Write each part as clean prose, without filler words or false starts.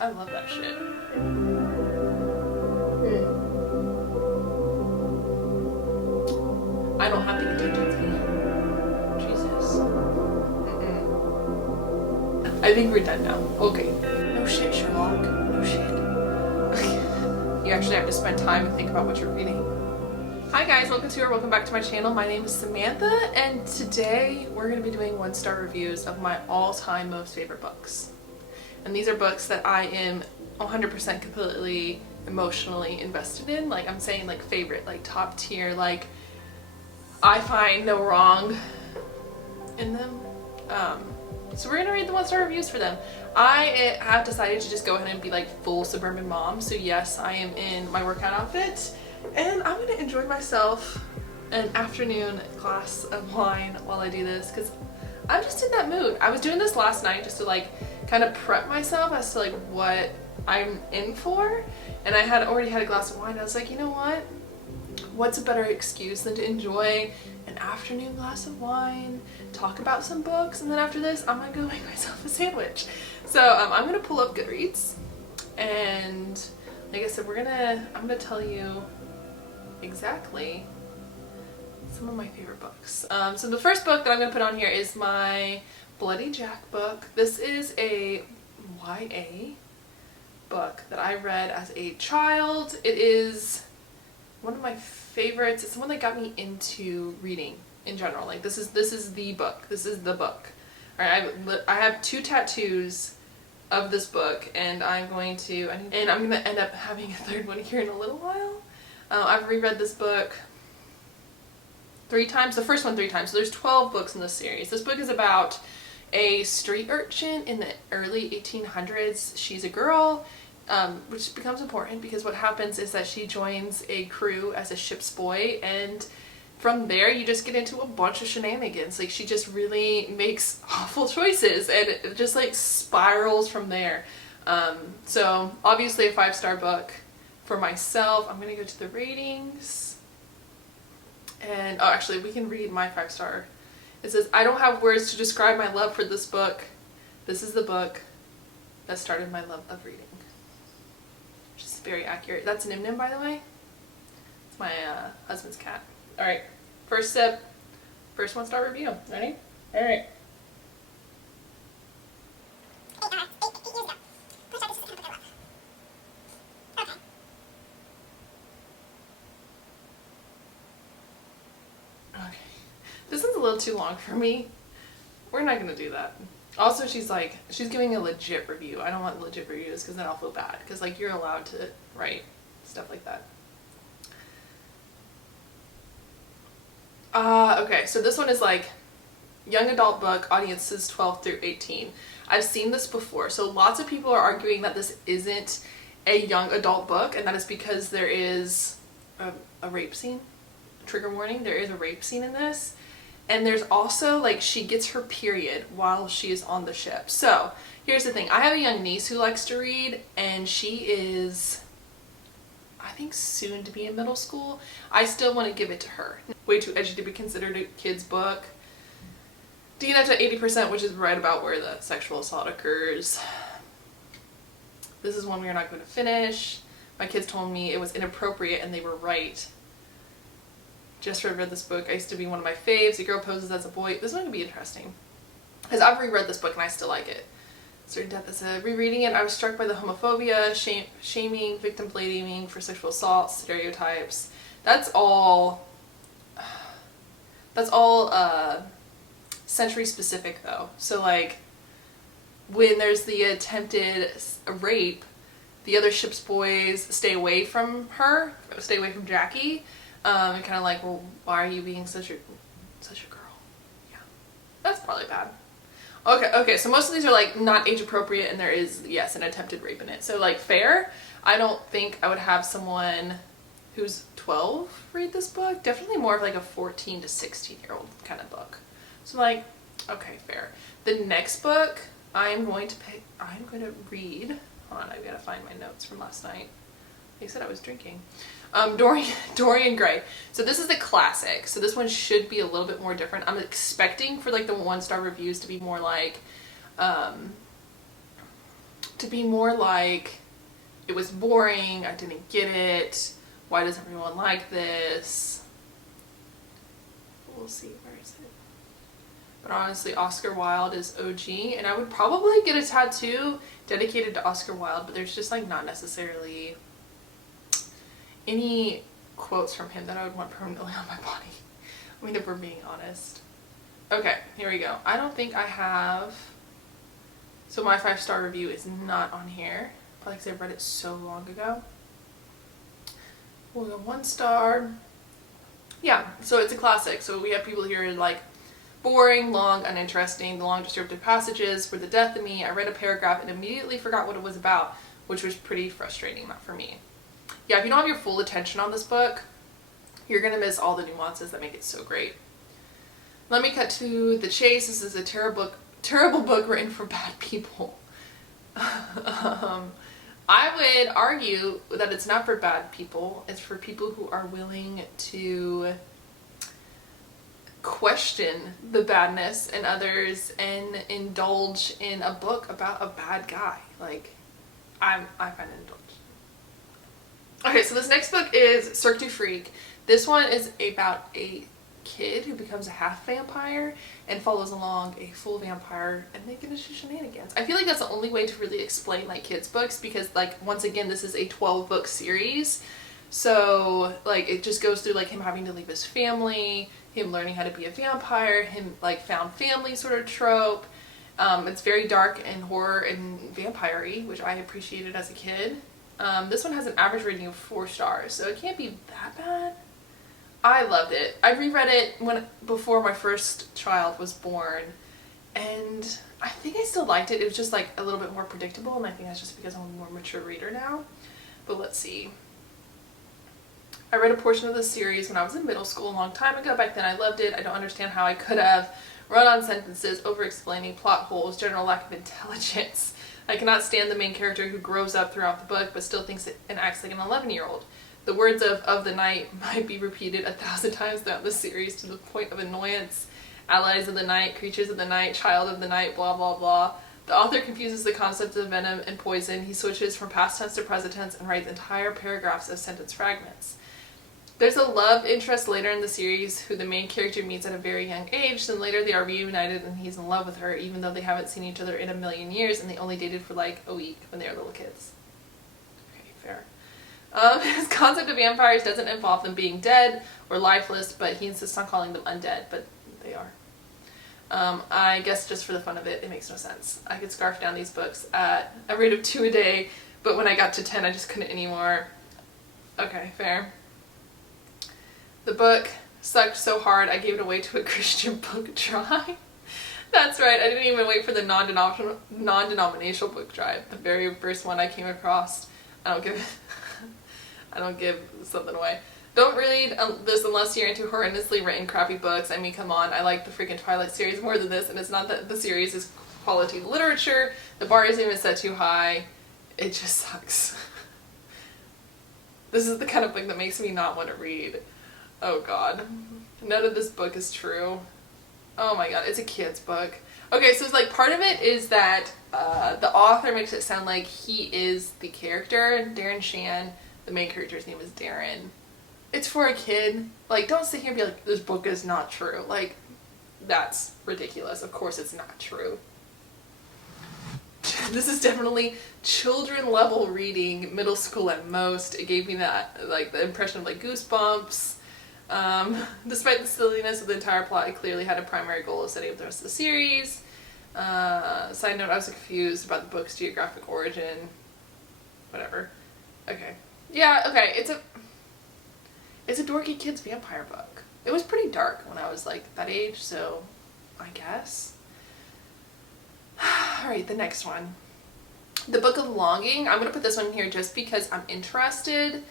I love that shit. I don't have the contingency. Jesus. I think we're done now. Okay. No shit, Sherlock. No shit. You actually have to spend time and think about what you're reading. Hi guys, welcome back to my channel. My name is Samantha, and today we're going to be doing 1-star reviews of my all-time most favorite books. And these are books that I am 100% completely emotionally invested in. Like, I'm saying like favorite, like top tier, like I find no wrong in them. So we're gonna read the 1-star reviews for them. I have decided to just go ahead and be like full suburban mom. So yes, I am in my workout outfit and I'm gonna enjoy myself an afternoon glass of wine while I do this because I'm just in that mood. I was doing this last night just to like kind of prep myself as to like what I'm in for, and I had already had a glass of wine. I was like, you know what? What's a better excuse than to enjoy an afternoon glass of wine, talk about some books, and then after this, I'm gonna go make myself a sandwich. So I'm gonna pull up Goodreads, and like I said, I'm gonna tell you exactly some of my favorite books. So the first book that I'm gonna put on here is my Bloody Jack book. This is a YA book that I read as a child. It is one of my favorites. It's the one that got me into reading in general. Like this is the book. This is the book. All right, I have 2 tattoos of this book, and I'm gonna end up having a 3rd one here in a little while. I've reread this book 3 times. The first one 3 times. So there's 12 books in this series. This book is about a street urchin in the early 1800s. She's a girl. Which becomes important because what happens is that she joins a crew as a ship's boy, and from there you just get into a bunch of shenanigans. Like, she just really makes awful choices and it just like spirals from there. So obviously a 5-star book for myself. I'm gonna go to the ratings, and oh, actually we can read my 5-star. It says, I don't have words to describe my love for this book. This is the book that started my love of reading. Which is very accurate. That's Nim Nim, by the way. It's my husband's cat. Alright, first sip. First 1-star review. Ready? Alright. Okay. This is a little too long for me. We're not gonna do that. Also, she's giving a legit review. I don't want legit reviews because then I'll feel bad. Because like you're allowed to write stuff like that. Okay, so this one is like young adult book, audiences 12 through 18. I've seen this before. So lots of people are arguing that this isn't a young adult book, and that is because there is a rape scene. Trigger warning, there is a rape scene in this. And there's also, like, she gets her period while she is on the ship. So, here's the thing. I have a young niece who likes to read, and she is, I think, soon to be in middle school. I still want to give it to her. Way too edgy to be considered a kid's book. DNF to 80%, which is right about where the sexual assault occurs. This is one we are not going to finish. My kids told me it was inappropriate, and they were right. Just reread this book. I used to be one of my faves. A girl poses as a boy. This one could be interesting because I've reread this book and I still like it. Certain Death is a rereading it. I was struck by the homophobia, shaming, victim blaming for sexual assault, stereotypes. That's all century specific though. So like when there's the attempted rape, the other ship's boys stay away from her, stay away from Jackie. And kind of like, well, why are you being such a girl? Yeah, that's probably bad. Okay, so most of these are like not age appropriate, and there is, yes, an attempted rape in it. So like fair. I don't think I would have someone who's 12 read this book. Definitely more of like a 14 to 16-year-old kind of book. So like, okay, fair. The next book I'm going to read. Hold on, I've got to find my notes from last night. They said I was drinking. Dorian Gray. So this is the classic. So this one should be a little bit more different. I'm expecting for like the 1-star reviews to be more like to be more like, it was boring, I didn't get it, why does everyone like this? We'll see, where is it? But honestly, Oscar Wilde is OG, and I would probably get a tattoo dedicated to Oscar Wilde, but there's just like not necessarily any quotes from him that I would want permanently on my body. I mean, if we're being honest. Okay, here we go. I don't think I have, so my 5-star review is not on here, probably because I read it so long ago. We'll go 1 star. Yeah, so it's a classic. So we have people here like, boring, long, uninteresting. The long descriptive passages were the death of me. I read a paragraph and immediately forgot what it was about, which was pretty frustrating for me. Yeah, if you don't have your full attention on this book, you're gonna miss all the nuances that make it so great. Let me cut to the chase. This is a terrible book written for bad people. I would argue that it's not for bad people. It's for people who are willing to question the badness in others and indulge in a book about a bad guy. Like, I find it indulged. Okay, so this next book is Cirque du Freak. This one is about a kid who becomes a half vampire and follows along a full vampire and they get into shenanigans. I feel like that's the only way to really explain like kids books, because like, once again, this is a 12-book series. So like, it just goes through like him having to leave his family, him learning how to be a vampire, him like found family sort of trope. It's very dark and horror and vampire-y, which I appreciated as a kid. This one has an average rating of 4 stars, so it can't be that bad. I loved it. I reread it before my first child was born, and I think I still liked it. It was just like a little bit more predictable, and I think that's just because I'm a more mature reader now. But let's see. I read a portion of the series when I was in middle school a long time ago. Back then I loved it. I don't understand how I could have run-on sentences, over-explaining plot holes, general lack of intelligence. I cannot stand the main character who grows up throughout the book but still thinks and acts like an 11-year-old. The words of the night might be repeated 1,000 times throughout the series to the point of annoyance. Allies of the night, creatures of the night, child of the night, blah blah blah. The author confuses the concepts of venom and poison. He switches from past tense to present tense and writes entire paragraphs of sentence fragments. There's a love interest later in the series who the main character meets at a very young age, then later they are reunited and he's in love with her even though they haven't seen each other in a million years and they only dated for like a week when they were little kids. Okay, fair. His concept of vampires doesn't involve them being dead or lifeless, but he insists on calling them undead, but they are. I guess just for the fun of it, it makes no sense. I could scarf down these books at a rate of 2 a day, but when I got to 10 I just couldn't anymore. Okay, fair. The book sucked so hard I gave it away to a Christian book drive. That's right, I didn't even wait for the non-denominational book drive. The very first one I came across. I don't give something away. Don't read this unless you're into horrendously written crappy books. I mean, come on, I like the freaking Twilight series more than this, and it's not that the series is quality literature. The bar isn't even set too high. It just sucks. This is the kind of book that makes me not want to read. Oh god. None of this book is true. Oh my god, it's a kid's book. Okay, so it's like, part of it is that the author makes it sound like he is the character, Darren Shan. The main character's name is Darren. It's for a kid. Like, don't sit here and be like, this book is not true. Like, that's ridiculous. Of course it's not true. This is definitely children level reading, middle school at most. It gave me that, like, the impression of like Goosebumps. Despite the silliness of the entire plot, it clearly had a primary goal of setting up the rest of the series. Side note, I was confused about the book's geographic origin. Whatever. Okay. Yeah, okay, it's a dorky kid's vampire book. It was pretty dark when I was like that age, so I guess. Alright, the next one. The Book of Longing. I'm going to put this one here just because I'm interested.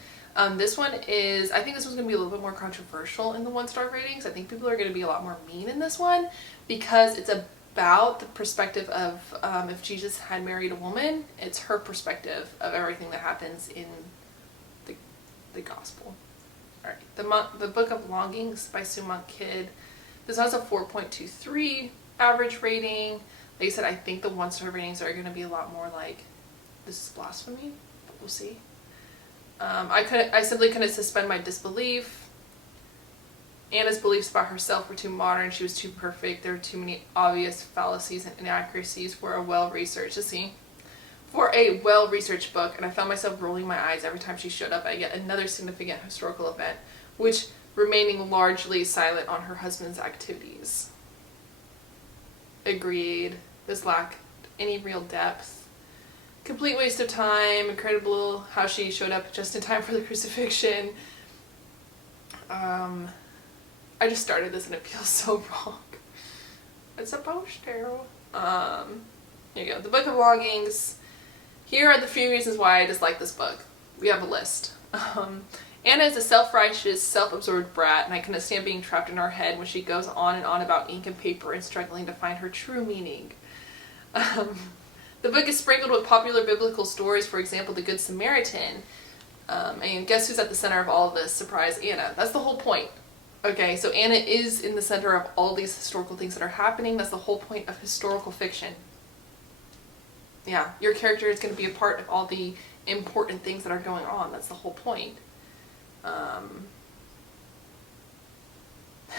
This one is, I think this one's going to be a little bit more controversial in the 1-star ratings. I think people are going to be a lot more mean in this one because it's about the perspective of if Jesus had married a woman. It's her perspective of everything that happens in the gospel. Alright, the Book of Longings by Sue Monk Kidd. This has a 4.23 average rating. Like I said, I think the 1-star ratings are going to be a lot more like this is blasphemy, but we'll see. I simply couldn't suspend my disbelief. Anna's beliefs about herself were too modern. She was too perfect. There were too many obvious fallacies and inaccuracies for a well-researched book, and I found myself rolling my eyes every time she showed up at yet another significant historical event, which remaining largely silent on her husband's activities. Agreed. This lacked any real depth. Complete waste of time. Incredible how she showed up just in time for the crucifixion. I just started this and it feels so wrong. It's supposed to. Here you go. The Book of Longings. Here are the few reasons why I dislike this book. We have a list. Anna is a self-righteous, self-absorbed brat, and I couldn't stand being trapped in her head when she goes on and on about ink and paper and struggling to find her true meaning. The book is sprinkled with popular biblical stories, for example, the Good Samaritan. And guess who's at the center of all of this? Surprise, Anna. That's the whole point. Okay, so Anna is in the center of all these historical things that are happening. That's the whole point of historical fiction. Yeah, your character is going to be a part of all the important things that are going on. That's the whole point.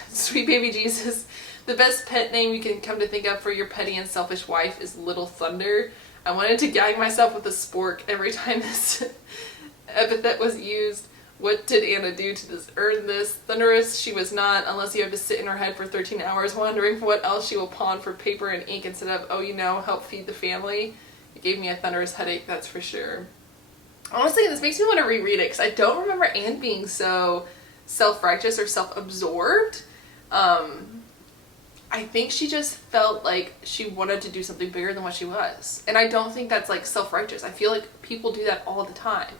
Sweet baby Jesus. The best pet name you can come to think of for your petty and selfish wife is Little Thunder. I wanted to gag myself with a spork every time this epithet was used. What did Anna do to earn this? Thunderous she was not, unless you have to sit in her head for 13 hours wondering what else she will pawn for paper and ink instead of, oh, you know, help feed the family. It gave me a thunderous headache, that's for sure. Honestly, this makes me want to reread it, because I don't remember Anne being so self-righteous or self-absorbed. I think she just felt like she wanted to do something bigger than what she was. And I don't think that's, like, self-righteous. I feel like people do that all the time.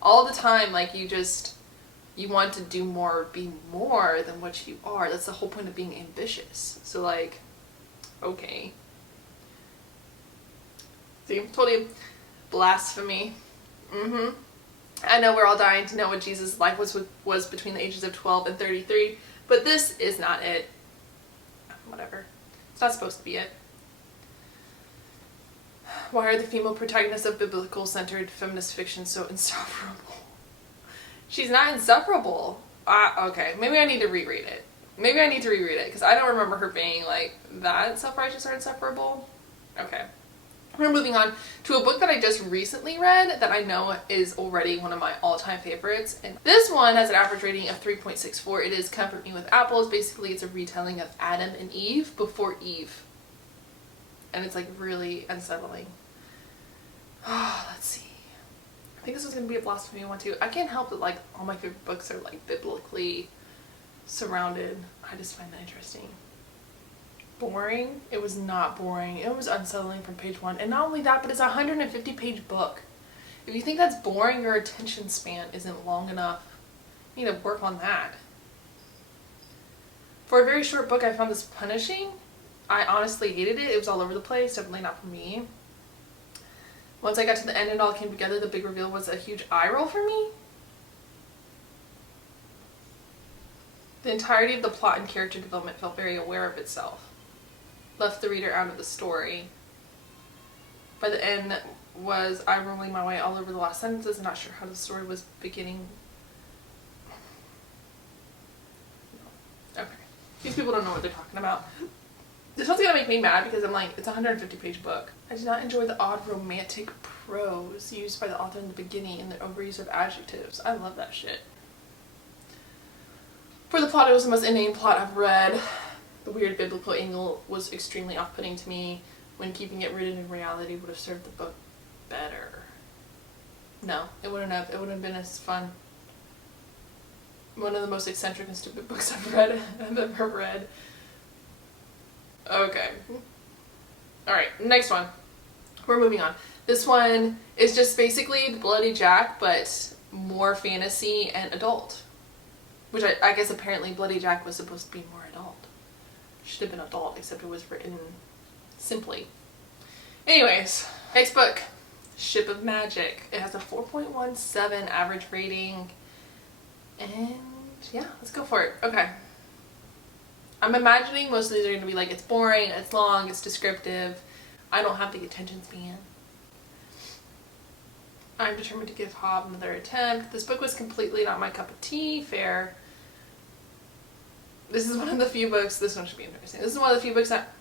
All the time, like, you want to do more, be more than what you are. That's the whole point of being ambitious. So, like, okay. See, told you. Blasphemy. I know we're all dying to know what Jesus' life was between the ages of 12 and 33, but this is not it. Whatever. It's not supposed to be it. Why are the female protagonists of biblical-centered feminist fiction so insufferable? She's not insufferable. Okay, maybe I need to reread it. Because I don't remember her being, like, that self-righteous or insufferable. Okay. We're moving on to a book that I just recently read that I know is already one of my all-time favorites. And this one has an average rating of 3.64. It is Comfort Me with Apples. Basically, it's a retelling of Adam and Eve before Eve. And it's, like, really unsettling. Let's see. I think this was going to be a blasphemy one too. I can't help that, like, all my favorite books are, like, biblically surrounded. I just find that interesting. Boring? It was not boring. It was unsettling from page 1. And not only that, but it's a 150-page book. If you think that's boring, your attention span isn't long enough. You need to work on that. For a very short book, I found this punishing. I honestly hated it. It was all over the place. Definitely not for me. Once I got to the end and it all came together, the big reveal was a huge eye roll for me. The entirety of the plot and character development felt very aware of itself. Left the reader out of the story. By the end was I rolling my way all over the last sentences and not sure how the story was beginning. Okay. These people don't know what they're talking about. This one's gonna make me mad because I'm like, it's a 150-page book. I did not enjoy the odd romantic prose used by the author in the beginning and the overuse of adjectives. I love that shit. For the plot, it was the most inane plot I've read. The weird biblical angle was extremely off-putting to me, when keeping it rooted in reality would have served the book better. No, it wouldn't have. It wouldn't have been as fun. One of the most eccentric and stupid books I've ever read. Okay. Alright, next one. We're moving on. This one is just basically Bloody Jack, but more fantasy and adult. Which I guess apparently Bloody Jack was supposed to be more adult. Should have been adult, except it was written simply. Anyways, next book. Ship of Magic. It has a 4.17 average rating. And yeah, let's go for it. Okay. I'm imagining most of these are going to be like, it's boring, it's long, it's descriptive. I don't have the attention span. I'm determined to give Hob another attempt. This book was completely not my cup of tea. Fair. This is one of the few books, this one should be interesting. This is one of the few books that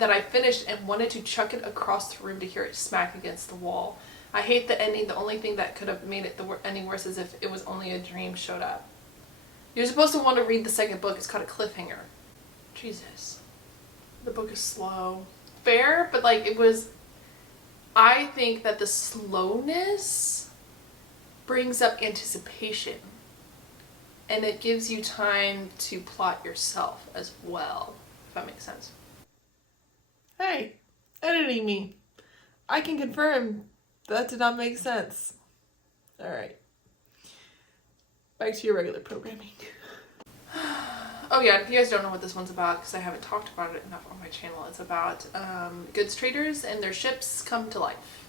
I finished and wanted to chuck it across the room to hear it smack against the wall. I hate the ending. The only thing that could have made it the ending worse is if it was only a dream showed up. You're supposed to want to read the second book. It's called a cliffhanger. Jesus. The book is slow. Fair, but like it was... I think that the slowness brings up anticipation. And it gives you time to plot yourself as well, if that makes sense. Hey, editing me. I can confirm that did not make sense. Alright. Back to your regular programming. Oh yeah, if you guys don't know what this one's about, because I haven't talked about it enough on my channel, it's about goods traders and their ships come to life.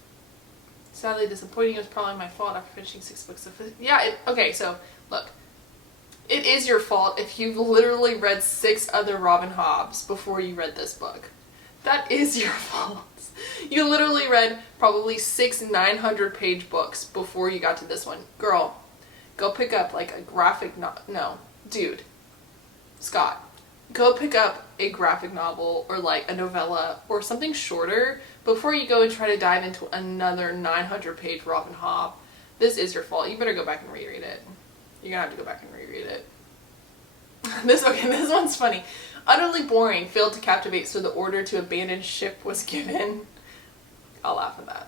Sadly disappointing. It was probably my fault after finishing 6 books of... okay, so look. It is your fault if you've literally read 6 other Robin Hobbs before you read this book. That is your fault. You literally read probably 6 900-page books before you got to this one. Girl, go pick up like a graphic no, dude. Scott, go pick up a graphic novel or like a novella or something shorter before you go and try to dive into another 900-page Robin Hobb. This is your fault. You better go back and reread it. You're gonna have to go back and reread it. This one's funny. Utterly boring, failed to captivate, so the order to abandon ship was given. I'll laugh at that.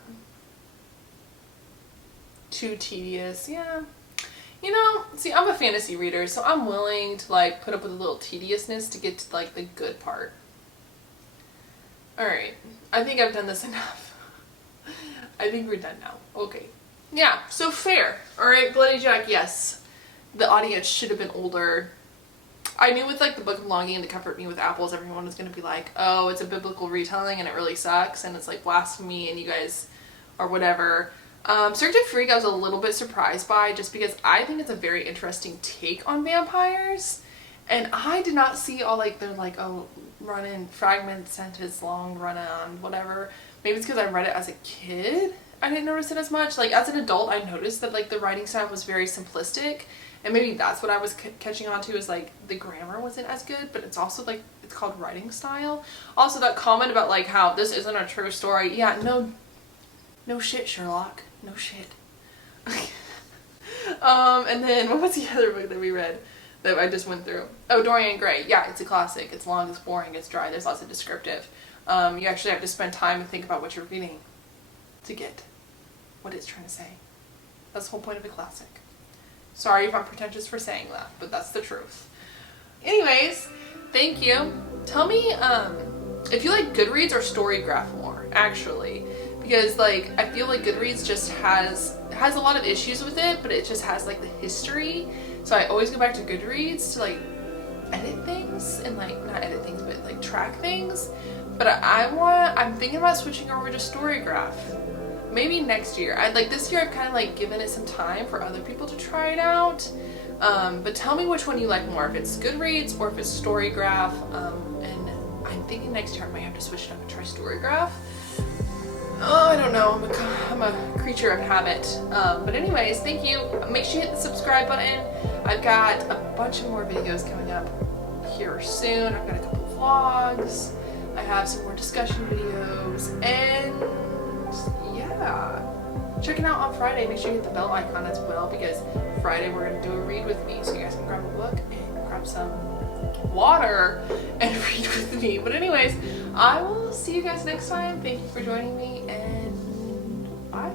Too tedious, yeah. You know, see, I'm a fantasy reader, so I'm willing to like put up with a little tediousness to get to like the good part. Alright, I think I've done this enough. I think we're done now. Okay. Yeah, so fair. Alright, Bloody Jack, yes. The audience should have been older. I knew with like the Book of Longing and To Comfort Me with Apples, everyone was going to be like, oh, it's a biblical retelling and it really sucks and it's like blasphemy and you guys are whatever. Cirque du Freak I was a little bit surprised by just because I think it's a very interesting take on vampires. And I did not see all like, they're like, oh, run in fragment sentence long, run on, whatever. Maybe it's because I read it as a kid. I didn't notice it as much. Like as an adult, I noticed that like the writing style was very simplistic. And maybe that's what I was catching on to is like the grammar wasn't as good, but it's also like, it's called writing style. Also that comment about like how this isn't a true story. Yeah, no shit, Sherlock. No shit. And then what was the other book that we read that I just went through? Oh, Dorian Gray. Yeah, it's a classic. It's long, it's boring, it's dry. There's lots of descriptive. You actually have to spend time and think about what you're reading to get what it's trying to say. That's the whole point of a classic. Sorry if I'm pretentious for saying that, but that's the truth. Anyways, thank you. Tell me if you like Goodreads or Storygraph more, actually. Because like I feel like Goodreads just has a lot of issues with it, but it just has like the history. So I always go back to Goodreads to like edit things and like not edit things but like track things. But I'm thinking about switching over to Storygraph. Maybe next year. This year I've kind of like given it some time for other people to try it out. But tell me which one you like more, if it's Goodreads or if it's Storygraph. And I'm thinking next year I might have to switch it up and try Storygraph. Oh, I don't know. I'm a creature of habit. But anyways, thank you. Make sure you hit the subscribe button. I've got a bunch of more videos coming up here soon. I've got a couple vlogs. I have some more discussion videos. And yeah. Check it out on Friday. Make sure you hit the bell icon as well because Friday we're going to do a read with me. So you guys can grab a book and grab some water and read with me. But anyways, I will see you guys next time. Thank you for joining me and bye.